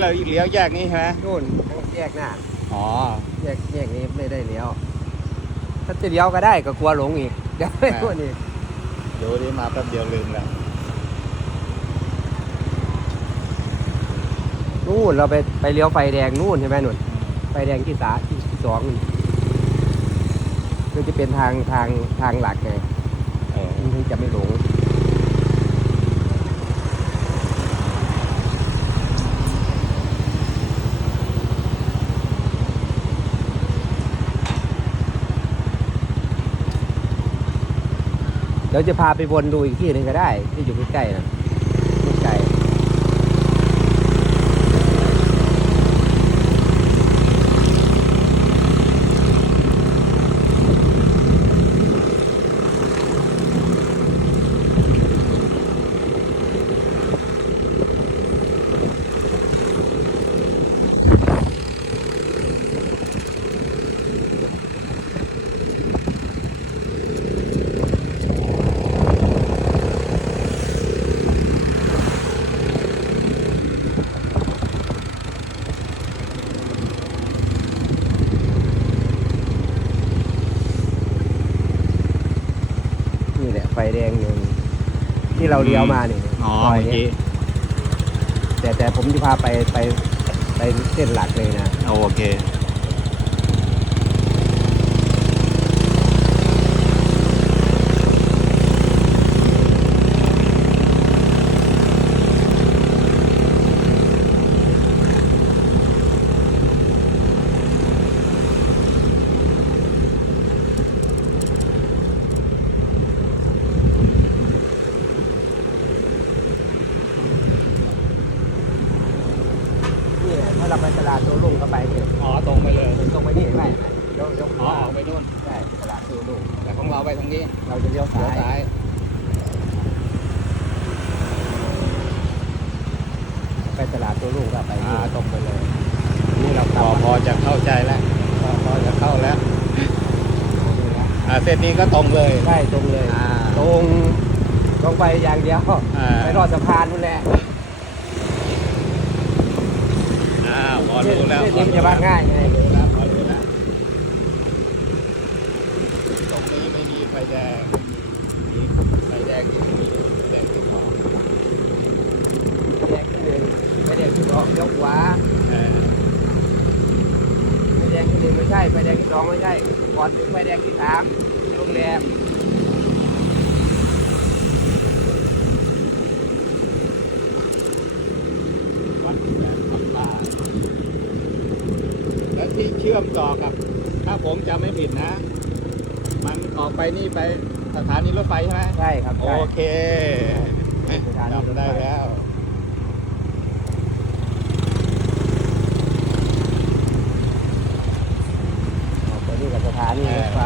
เราเลี้ยวแยกนี้ใช่ไหมนู่นแยกหน้าอ๋อ แยกแยกนี้ไม่ได้เลี้ยว ถ้าจะเลี้ยวก็ได้ก็กลัวหลงอีกเดี๋ยวไม่รู้นี่ดูดิมาแป๊บเดียวลืมแล้วนู่นเราไปไปเลี้ยวไฟแดงนู่นใช่ไหมนุ่นไฟแดงที่สาที่ที่สองนู่นมันจะเป็นทางทางทางหลักไงเออมันถึงจะไม่หลง เดี๋ยวจะพาไปวนดูอีกที่หนึ่งก็ได้ ที่อยู่ใกล้ๆนะไม่ไกล นี่ แหละไฟแดงอยู่ที่เราเลี้ยวมาเนี่ยอ๋อซอยเมื่อเนี้กี้ยแต่แต่ผมจะพาไปไปไปเส้นหลักเลยนะโอเคนี่แหละถ้าเรา ไปตลาดตัวลุงก็ไปเนี่ยอ๋อตรงไปเลยตรงไปนี่ไม่เดี๋ยวเดี๋ยวอ๋อออกไปนู่นใช่ตลาดตัวลุงแต่ของเราไปทางนี้ เราจะเลี้ยวเลี้ยวซ้ายซ้ายไปตลาดตัวลุงก็ไปอ่านี่ตรงไปเลย นี่เราพกลับอมาพอจะเข้าใจแล้วพอพอจะเข้าแล้วนี่นะอ่าเส้นนี้ก็ตรงเลยใช่ตรงเลยอ่าตรงตรงไปอย่างเดียวอ่าไปรอดสะพานนู่นแหละ อ่าพอ รู้แล้วเส้นนี้มันจะบ้านง่ายไงรู้แล้วพอรู้แล้วตรงนี้ไม่มีไฟแดงไฟแดงที่มีแดงที่สองไฟแดงที่หนึ่งไฟแดงที่สองยวขวาไฟแดงที่หนึ่งไม่ใช่ไฟแดงที่สองไม่ใช่ก่อนถึงไฟแดงที่สามโรงแรมวัดแหลมคำปา ที่เชื่อมต่อกับ ถ้าผมจะไม่ผิดนะ มันออกไปนี่ไปสถานีรถไฟใช่ไหมใช่ครับโอเคจำได้แล้วไปนี่กับสถานีรถไฟ